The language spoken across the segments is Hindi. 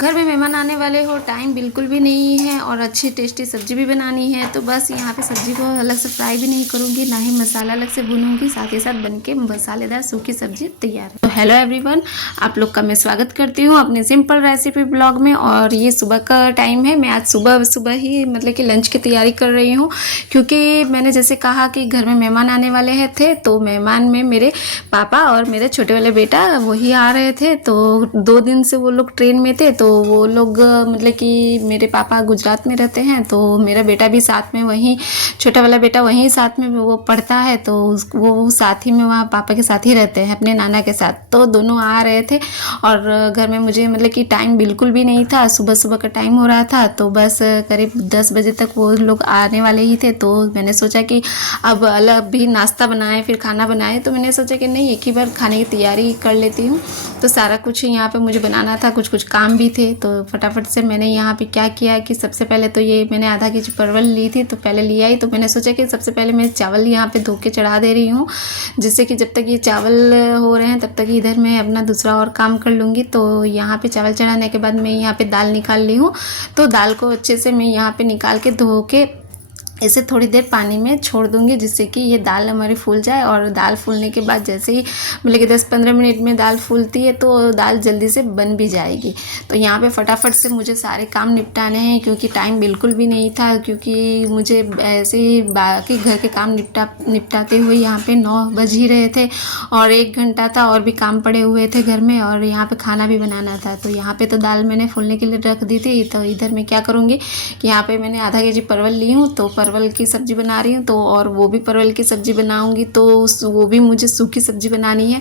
घर में मेहमान आने वाले हो, टाइम बिल्कुल भी नहीं है और अच्छी टेस्टी सब्ज़ी भी बनानी है, तो बस यहाँ पे सब्ज़ी को अलग से फ्राई भी नहीं करूँगी, ना ही मसाला अलग से भूनूंगी, साथ ही साथ बनके मसालेदार सूखी सब्ज़ी तैयार है। तो हेलो एवरीवन, आप लोग का मैं स्वागत करती हूँ अपने सिंपल रेसिपी ब्लॉग में। और ये सुबह का टाइम है, मैं आज सुबह सुबह ही मतलब कि लंच की तैयारी कर रही हूँ, क्योंकि मैंने जैसे कहा कि घर में मेहमान आने वाले हैं थे, तो मेहमान में मेरे पापा और मेरे छोटे वाले बेटा वही आ रहे थे। तो 2 दिन से वो लोग ट्रेन में थे, तो वो लोग मतलब कि मेरे पापा गुजरात में रहते हैं, तो मेरा बेटा भी साथ में वहीं, छोटा वाला बेटा वहीं साथ में वो पढ़ता है, तो वो साथ ही में वहाँ पापा के साथ ही रहते हैं अपने नाना के साथ। तो दोनों आ रहे थे और घर में मुझे मतलब कि टाइम बिल्कुल भी नहीं था, सुबह सुबह का टाइम हो रहा था, तो बस करीब 10 बजे तक वो लोग आने वाले ही थे। तो मैंने सोचा कि अब अलग भी नाश्ता बनाए फिर खाना बनाए, तो मैंने सोचा कि नहीं, एक ही बार खाने की तैयारी कर लेती हूँ। तो सारा कुछ यहाँ पे मुझे बनाना था, कुछ कुछ काम भी थे, तो फटाफट से मैंने यहाँ पे क्या किया कि सबसे पहले तो ये मैंने आधा केजी परवल ली थी, तो पहले ले आई। तो मैंने सोचा कि सबसे पहले मैं चावल यहाँ पे धो के चढ़ा दे रही हूँ, जिससे कि जब तक ये चावल हो रहे हैं तब तक इधर मैं अपना दूसरा और काम कर लूँगी। तो यहाँ पे चावल चढ़ाने के बाद मैं यहाँ पे दाल निकाल ली हूँ, तो दाल को अच्छे से मैं यहाँ पे निकाल के धो के इसे थोड़ी देर पानी में छोड़ दूंगी, जिससे कि ये दाल हमारी फूल जाए। और दाल फूलने के बाद जैसे ही मतलब कि 10-15 मिनट में दाल फूलती है, तो दाल जल्दी से बन भी जाएगी। तो यहाँ पे फटाफट से मुझे सारे काम निपटाने हैं, क्योंकि टाइम बिल्कुल भी नहीं था, क्योंकि मुझे ऐसे ही बाकी घर के काम निपटाते हुए यहाँ पे 9 बज ही रहे थे और 1 घंटा था और भी काम पड़े हुए थे घर में, और यहाँ पे खाना भी बनाना था। तो यहाँ पे तो दाल मैंने फूलने के लिए रख दी थी। तो इधर मैं क्या करूँगी कि यहाँ पे मैंने आधा केजी परवल ली हूँ, तो परवल की सब्ज़ी बना रही हूँ, तो और वो भी परवल की सब्ज़ी बनाऊँगी, तो वो भी मुझे सूखी सब्ज़ी बनानी है,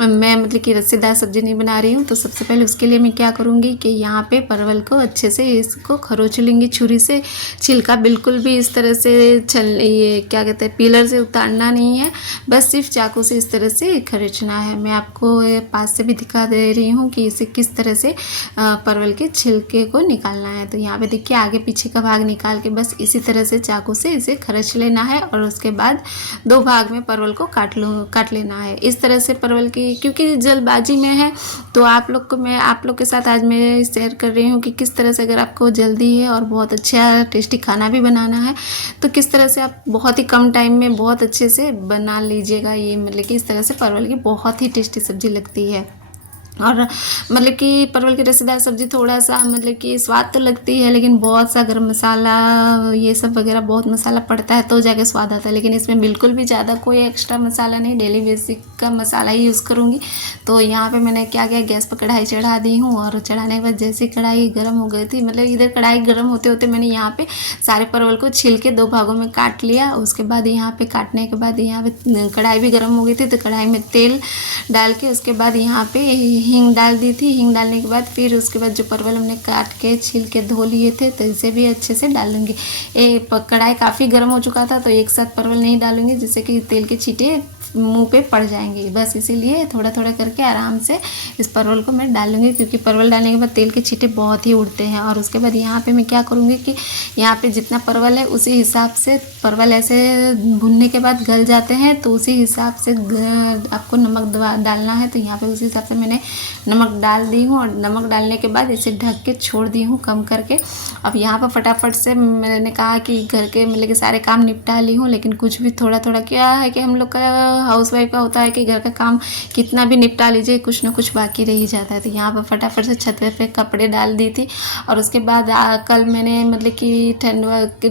मैं मतलब कि रस्सेदार सब्ज़ी नहीं बना रही हूँ। तो सबसे पहले उसके लिए मैं क्या करूँगी कि यहाँ पे परवल को अच्छे से इसको खरोच लूँगी छुरी से। छिलका बिल्कुल भी इस तरह से ये क्या कहते हैं, पीलर से उतारना नहीं है, बस सिर्फ चाकू से इस तरह से खरोचना है। मैं आपको पास से भी दिखा दे रही हूँ कि इसे किस तरह से परवल के छिलके को निकालना है। तो यहाँ पे देखिए, आगे पीछे का भाग निकाल के बस इसी तरह से चाकू से इसे खरच लेना है, और उसके बाद 2 भाग में परवल को काट लेना है इस तरह से परवल की। क्योंकि जल्दबाजी में है, तो आप लोग के साथ आज मैं शेयर कर रही हूँ कि किस तरह से, अगर आपको जल्दी है और बहुत अच्छा टेस्टी खाना भी बनाना है, तो किस तरह से आप बहुत ही कम टाइम में बहुत अच्छे से बना लीजिएगा। ये मतलब कि इस तरह से परवल की बहुत ही टेस्टी सब्ज़ी लगती है। और मतलब कि परवल की रसेदार सब्ज़ी थोड़ा सा मतलब कि स्वाद तो लगती है, लेकिन बहुत सा गरम मसाला ये सब वगैरह बहुत मसाला पड़ता है तो जाके स्वाद आता है। लेकिन इसमें बिल्कुल भी ज़्यादा कोई एक्स्ट्रा मसाला नहीं, डेली बेसिक का मसाला ही यूज़ करूँगी। तो यहाँ पे मैंने क्या किया, गैस पर कढ़ाई चढ़ा दी हूँ, और चढ़ाने के बाद जैसे कढ़ाई गर्म हो गई थी, मतलब इधर कढ़ाई गर्म होते होते मैंने यहाँ पे सारे परवल को छील के 2 भागों में काट लिया। उसके बाद यहाँ पे काटने के बाद यहाँ पे कढ़ाई भी गर्म हो गई थी, तो कढ़ाई में तेल डाल के उसके बाद यहाँ पे हींग डाल दी थी। हींग डालने के बाद फिर उसके बाद जो परवल हमने काट के छील के धो लिए थे, तो इसे भी अच्छे से डाल लूँगी। कढ़ाई काफ़ी गर्म हो चुका था, तो एक साथ परवल नहीं डालूँगी, जिससे कि तेल के छींटे मुंह पे पड़ जाएंगे, बस इसीलिए थोड़ा थोड़ा करके आराम से इस परवल को मैं डालूंगी, क्योंकि परवल डालने के बाद तेल के छींटे बहुत ही उड़ते हैं। और उसके बाद यहाँ पे मैं क्या करूँगी कि यहाँ पे जितना परवल है उसी हिसाब से, परवल ऐसे भुनने के बाद गल जाते हैं, तो उसी हिसाब से आपको नमक डालना है। तो यहाँ पे उसी हिसाब से मैंने नमक डाल दी हूँ, और नमक डालने के बाद इसे ढक के छोड़ दी हूँ कम करके। अब यहाँ पर फटाफट से मैंने कहा कि घर के मतलब कि सारे काम निपटा ली हूँ, लेकिन कुछ भी थोड़ा थोड़ा, क्या है कि हम लोग का हाउसवाइफ का होता है कि घर का काम कितना भी निपटा लीजिए, कुछ ना कुछ बाकी रह ही जाता है। तो यहाँ पर फटाफट से छत पे कपड़े डाल दी थी। और उसके बाद कल मैंने मतलब कि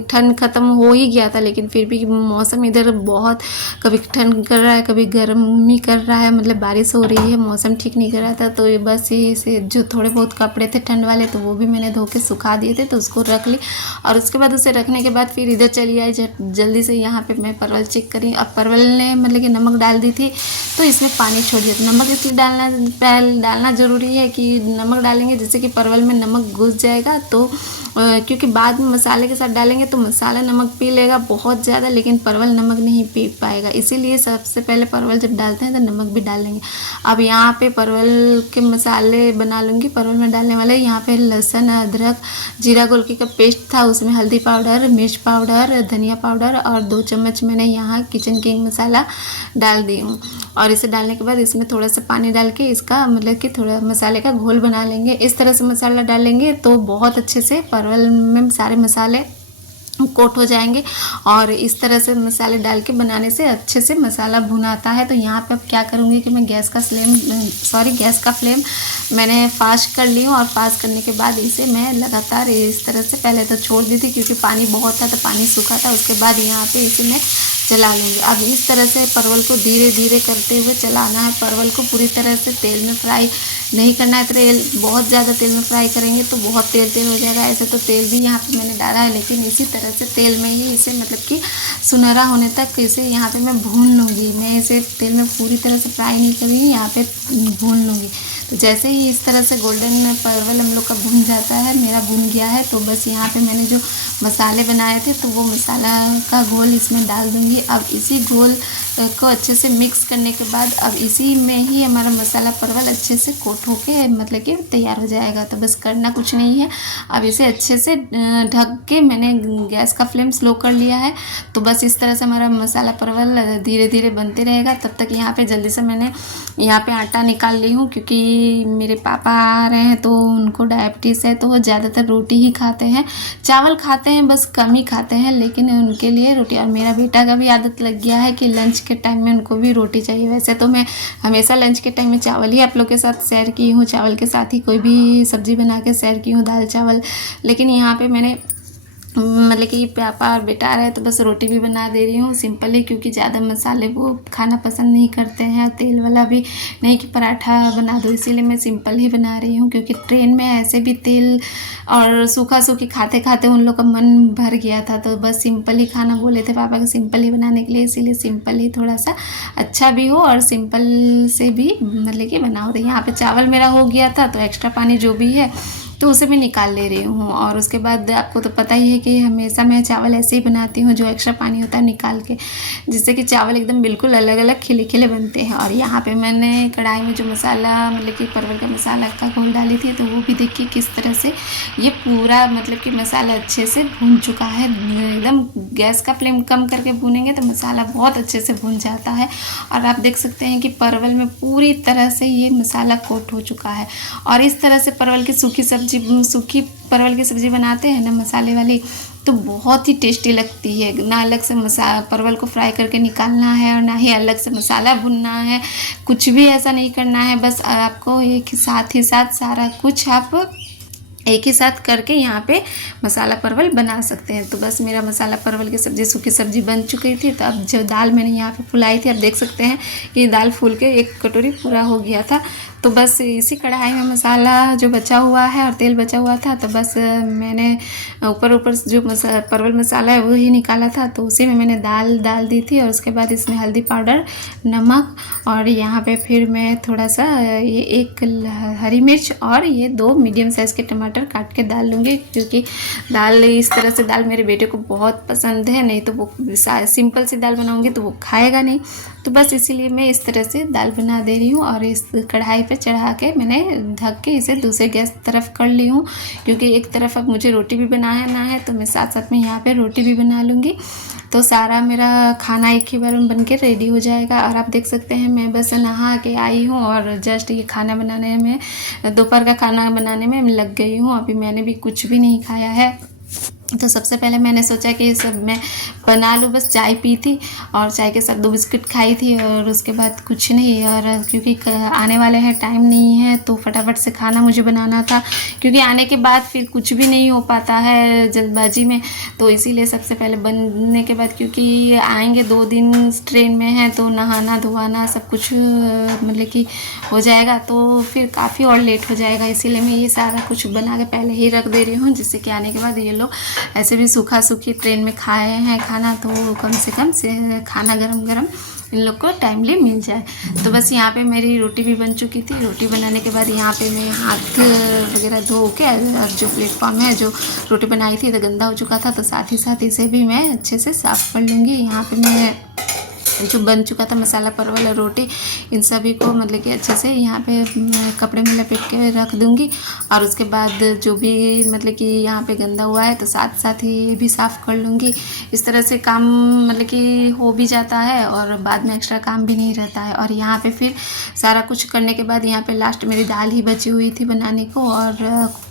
ठंड ख़त्म हो ही गया था, लेकिन फिर भी मौसम इधर बहुत, कभी ठंड कर रहा है कभी गर्मी कर रहा है, मतलब बारिश हो रही है, मौसम ठीक नहीं कर रहा था। तो बस ये से जो थोड़े बहुत कपड़े थे ठंड वाले, तो वो भी मैंने धो के सुखा दिए थे, तो उसको रख ली। और उसके बाद उसे रखने के बाद फिर इधर चली आई जल्दी से। यहाँ पे मैं परवल चेक करी, अब परवल ने मतलब कि नमक डाल दी थी, तो इसमें पानी छोड़ दिया। तो नमक इसलिए डालना ज़रूरी है कि नमक डालेंगे जिससे कि परवल में नमक घुस जाएगा, तो क्योंकि बाद में मसाले के साथ डालेंगे तो मसाला नमक पी लेगा बहुत ज़्यादा, लेकिन परवल नमक नहीं पी पाएगा, इसीलिए सबसे पहले परवल जब डालते हैं तो नमक भी डाल लेंगे। अब यहाँ पे परवल के मसाले बना लूँगी। परवल में डालने वाले यहाँ पे लहसुन, अदरक, जीरा गोलकी का पेस्ट था, उसमें हल्दी पाउडर, मिर्च पाउडर, धनिया पाउडर और 2 चम्मच मैंने यहाँ किचन किंग मसाला डाल दी हूँ। और इसे डालने के बाद इसमें थोड़ा सा पानी डाल के इसका मतलब कि थोड़ा मसाले का घोल बना लेंगे। इस तरह से मसाला डालेंगे तो बहुत अच्छे से परवल में सारे मसाले कोट हो जाएंगे। और इस तरह से मसाले डाल के बनाने से अच्छे से मसाला भुनाता है। तो यहाँ पे अब क्या करूँगी कि मैं गैस का फ्लेम मैंने फास्ट कर ली हूँ। और फास्ट करने के बाद इसे मैं लगातार इस तरह से पहले तो छोड़ दी थी क्योंकि पानी बहुत था तो पानी सूखा था। उसके बाद यहाँ पे इसे मैं चला लूँगी। अब इस तरह से परवल को धीरे धीरे करते हुए चलाना है। परवल को पूरी तरह से तेल में फ्राई नहीं करना है। तेल बहुत ज़्यादा तेल में फ्राई करेंगे तो बहुत तेल हो जाएगा। ऐसे तो तेल भी यहाँ पे मैंने डाला है, लेकिन इसी तरह से तेल में ही इसे मतलब कि सुनहरा होने तक इसे यहाँ पे मैं भून लूँगी। मैं इसे तेल में पूरी तरह से फ्राई नहीं करूँगी, यहाँ पे भून लूँगी। तो जैसे ही इस तरह से गोल्डन परवल हम लोग का भुन जाता है, मेरा भुन गया है, तो बस यहाँ पे मैंने जो मसाले बनाए थे तो वो मसाला का घोल इसमें डाल दूँगी। अब इसी घोल को अच्छे से मिक्स करने के बाद अब इसी में ही हमारा मसाला परवल अच्छे से कोट होके मतलब कि तैयार हो जाएगा। तो बस करना कुछ नहीं है। अब इसे अच्छे से ढक के मैंने गैस का फ्लेम स्लो कर लिया है। तो बस इस तरह से हमारा मसाला परवल धीरे धीरे बनते रहेगा। तब तक यहाँ पे जल्दी से मैंने यहाँ पे आटा निकाल ली हूँ क्योंकि मेरे पापा आ रहे हैं तो उनको डायबिटीज़ है, तो वो ज़्यादातर रोटी ही खाते हैं। चावल खाते हैं बस कम ही खाते हैं, लेकिन उनके लिए रोटी। और मेरा बेटा का भी आदत लग गया है कि लंच के टाइम में उनको भी रोटी चाहिए। वैसे तो मैं हमेशा लंच के टाइम में चावल ही आप लोग के साथ शेयर की हूँ, चावल के साथ ही कोई भी सब्ज़ी बना के शेयर की हूँ, दाल चावल। लेकिन यहाँ पे मैंने मतलब कि पापा और बेटा आ रहे हैं तो बस रोटी भी बना दे रही हूँ सिंपल ही, क्योंकि ज़्यादा मसाले वो खाना पसंद नहीं करते हैं, तेल वाला भी नहीं कि पराठा बना दो। इसीलिए मैं सिंपल ही बना रही हूँ क्योंकि ट्रेन में ऐसे भी तेल और सूखा सूखी खाते खाते उन लोग का मन भर गया था। तो बस सिंपल ही खाना बोले थे पापा को सिंपल ही बनाने के लिए, इसीलिए सिंपल ही थोड़ा सा अच्छा भी हो और सिंपल से भी मतलब कि बनाओ। तो यहाँ पर चावल मेरा हो गया था तो एक्स्ट्रा पानी जो भी है तो उसे मैं निकाल ले रही हूँ। और उसके बाद आपको तो पता ही है कि हमेशा मैं चावल ऐसे ही बनाती हूँ, जो एक्स्ट्रा पानी होता है निकाल के, जिससे कि चावल एकदम बिल्कुल अलग अलग खिले खिले बनते हैं। और यहाँ पे मैंने कढ़ाई में जो मसाला मतलब कि परवल का मसाला का घोल डाली थी तो वो भी देखिए किस तरह से ये पूरा मतलब कि मसाला अच्छे से भून चुका है। एकदम गैस का फ्लेम कम करके भूनेंगे तो मसाला बहुत अच्छे से भून जाता है। और आप देख सकते हैं कि परवल में पूरी तरह से ये मसाला कोट हो चुका है। और इस तरह से परवल की सूखी परवल की सब्ज़ी बनाते हैं ना मसाले वाली, तो बहुत ही टेस्टी लगती है। ना अलग से परवल को फ्राई करके निकालना है और ना ही अलग से मसाला भुनना है, कुछ भी ऐसा नहीं करना है। बस आपको एक साथ ही साथ सारा कुछ आप एक ही साथ करके यहाँ पे मसाला परवल बना सकते हैं। तो बस मेरा मसाला परवल की सब्ज़ी सूखी सब्ज़ी बन चुकी थी। तो अब जो दाल मैंने यहाँ पे फुलाई थी, आप देख सकते हैं कि दाल फूल के एक कटोरी पूरा हो गया था। तो बस इसी कढ़ाई में मसाला जो बचा हुआ है और तेल बचा हुआ था, तो बस मैंने ऊपर जो परवल मसाला है वो ही निकाला था, तो उसी में मैंने दाल डाल दी थी। और उसके बाद इसमें हल्दी पाउडर, नमक और यहाँ पे फिर मैं थोड़ा सा ये एक हरी मिर्च और ये 2 मीडियम साइज़ के टमाटर काट के डाल लूँगी, क्योंकि दाल इस तरह से दाल मेरे बेटे को बहुत पसंद है। नहीं तो वो सिंपल सी दाल बनाऊँगी तो वो खाएगा नहीं। तो बस इसीलिए मैं इस तरह से दाल बना दे रही हूँ। और इस कढ़ाई पे चढ़ा के मैंने ढक के इसे दूसरे गैस तरफ कर ली हूँ, क्योंकि एक तरफ अब मुझे रोटी भी बनाना है तो मैं साथ साथ में यहाँ पे रोटी भी बना लूँगी। तो सारा मेरा खाना एक ही बार में बन के रेडी हो जाएगा। और आप देख सकते हैं मैं बस नहा के आई हूँ और जस्ट ये खाना बनाने में, दोपहर का खाना बनाने में लग गई हूँ। अभी मैंने भी कुछ भी नहीं खाया है। तो सबसे पहले मैंने सोचा कि सब मैं बना लूँ, बस चाय पी थी और चाय के साथ 2 बिस्किट खाई थी और उसके बाद कुछ नहीं। और क्योंकि आने वाले हैं, टाइम नहीं है, तो फटाफट से खाना मुझे बनाना था, क्योंकि आने के बाद फिर कुछ भी नहीं हो पाता है जल्दबाजी में। तो इसीलिए सबसे पहले बनने के बाद, क्योंकि आएंगे 2 दिन ट्रेन में हैं तो नहाना धोवाना सब कुछ मतलब कि हो जाएगा, तो फिर काफ़ी और लेट हो जाएगा। इसीलिए मैं ये सारा कुछ बना के पहले ही रख दे रही हूँ, जिससे कि आने के बाद ये लोग ऐसे भी सूखा सूखी ट्रेन में खाए हैं खाना, तो कम से कम से खाना गरम गरम इन लोग को टाइमली मिल जाए। तो बस यहाँ पे मेरी रोटी भी बन चुकी थी। रोटी बनाने के बाद यहाँ पे मैं हाथ वगैरह धो के, और जो प्लेटफॉर्म है जो रोटी बनाई थी तो गंदा हो चुका था, तो साथ ही साथ इसे भी मैं अच्छे से साफ़ कर लूँगी। यहाँ पे मैं जो बन चुका था मसाला परवल और रोटी, इन सभी को मतलब कि अच्छे से यहाँ पे कपड़े में लपेट के रख दूँगी। और उसके बाद जो भी मतलब कि यहाँ पे गंदा हुआ है तो साथ साथ ही ये भी साफ़ कर लूँगी। इस तरह से काम मतलब कि हो भी जाता है और बाद में एक्स्ट्रा काम भी नहीं रहता है। और यहाँ पे फिर सारा कुछ करने के बाद यहाँ पे लास्ट मेरी दाल ही बची हुई थी बनाने को, और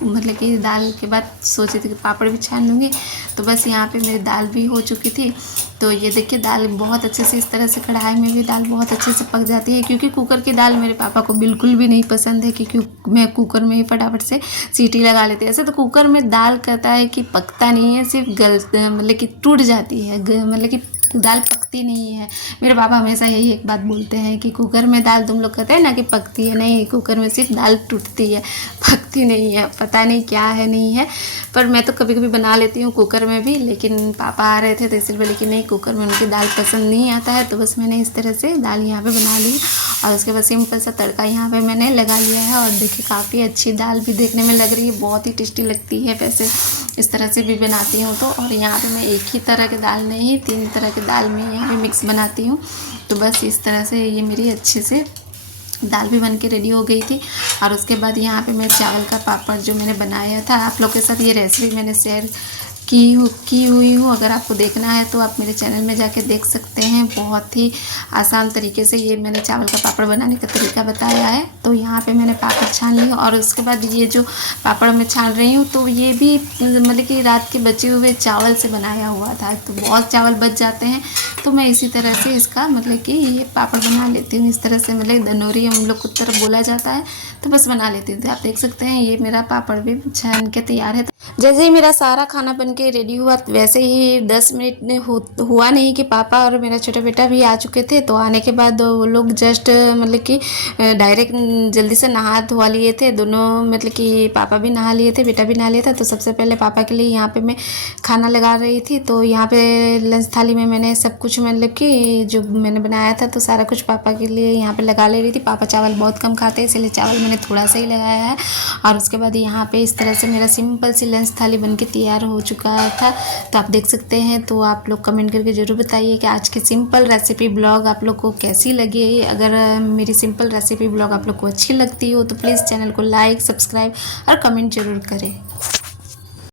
मतलब कि दाल के बाद सोची थी कि पापड़ भी छान लूँगी। तो बस यहाँ पे मेरी दाल भी हो चुकी थी। तो ये देखिए दाल बहुत अच्छे से इस तरह से कढ़ाई में भी दाल बहुत अच्छे से पक जाती है, क्योंकि कुकर की दाल मेरे पापा को बिल्कुल भी नहीं पसंद है, क्योंकि मैं कुकर में ही फटाफट से सीटी लगा लेती है। ऐसे तो कुकर में दाल कहता है कि पकता नहीं है, सिर्फ मतलब कि टूट जाती है, मतलब कि दाल पकती नहीं है। मेरे पापा हमेशा यही एक बात बोलते हैं कि कुकर में दाल तुम लोग कहते हैं ना कि पकती है, नहीं, कुकर में सिर्फ दाल टूटती है, पकती नहीं है। पता नहीं क्या है नहीं है, पर मैं तो कभी कभी बना लेती हूँ कुकर में भी। लेकिन पापा आ रहे थे तो इसलिए बोले कि नहीं, कुकर में उनकी दाल पसंद नहीं आता है। तो बस मैंने इस तरह से दाल यहाँ पे बना ली और उसके बाद सिंपल सा तड़का यहाँ पे मैंने लगा लिया है। और देखिए काफ़ी अच्छी दाल भी देखने में लग रही है, बहुत ही टेस्टी लगती है वैसे इस तरह से भी बनाती हूँ तो। और यहाँ पे मैं एक ही तरह के दाल नहीं, 3 तरह के दाल में यहाँ पे मिक्स बनाती हूँ। तो बस इस तरह से ये मेरी अच्छे से दाल भी बन के रेडी हो गई थी। और उसके बाद यहाँ पे मैं चावल का पापड़ जो मैंने बनाया था, आप लोग के साथ ये रेसिपी मैंने शेयर की हुई हूँ। अगर आपको देखना है तो आप मेरे चैनल में जाके देख सकते हैं। बहुत ही आसान तरीके से ये मैंने चावल का पापड़ बनाने का तरीका बताया है। तो यहाँ पे मैंने पापड़ छान लिया और उसके बाद ये जो पापड़ मैं छान रही हूँ तो ये भी मतलब कि रात के बचे हुए चावल से बनाया हुआ था। तो बहुत चावल बच जाते हैं तो मैं इसी तरह से इसका मतलब कि ये पापड़ बना लेती हूँ। इस तरह से मतलब दनौरी हम लोग को तरफ बोला जाता है, तो बस बना लेती हूँ। तो आप देख सकते हैं ये मेरा पापड़ भी छान के तैयार है। जैसे ही मेरा सारा खाना बन के रेडी हुआ वैसे ही 10 मिनट ने हुआ नहीं कि पापा और मेरा छोटा बेटा भी आ चुके थे। तो आने के बाद वो लोग जस्ट मतलब कि डायरेक्ट जल्दी से नहा धोवा लिए थे दोनों, मतलब कि पापा भी नहा लिए थे, बेटा भी नहा लिया था। तो सबसे पहले पापा के लिए यहाँ पे मैं खाना लगा रही थी। तो यहाँ पे लंच थाली में मैंने सब कुछ मतलब कि जो मैंने बनाया था तो सारा कुछ पापा के लिए यहाँ पे लगा ले रही थी। पापा चावल बहुत कम खाते हैं इसलिए चावल मैंने थोड़ा सा ही लगाया है। और उसके बाद यहाँ पे इस तरह से मेरा सिंपल सी लंच थाली बनके तैयार हो चुका था। तो आप देख सकते हैं। तो आप लोग कमेंट करके ज़रूर बताइए कि आज की सिंपल रेसिपी ब्लॉग आप लोग को कैसी लगी। अगर मेरी सिंपल रेसिपी ब्लॉग आप लोग को अच्छी लगती हो तो प्लीज़ चैनल को लाइक, सब्सक्राइब और कमेंट ज़रूर करें।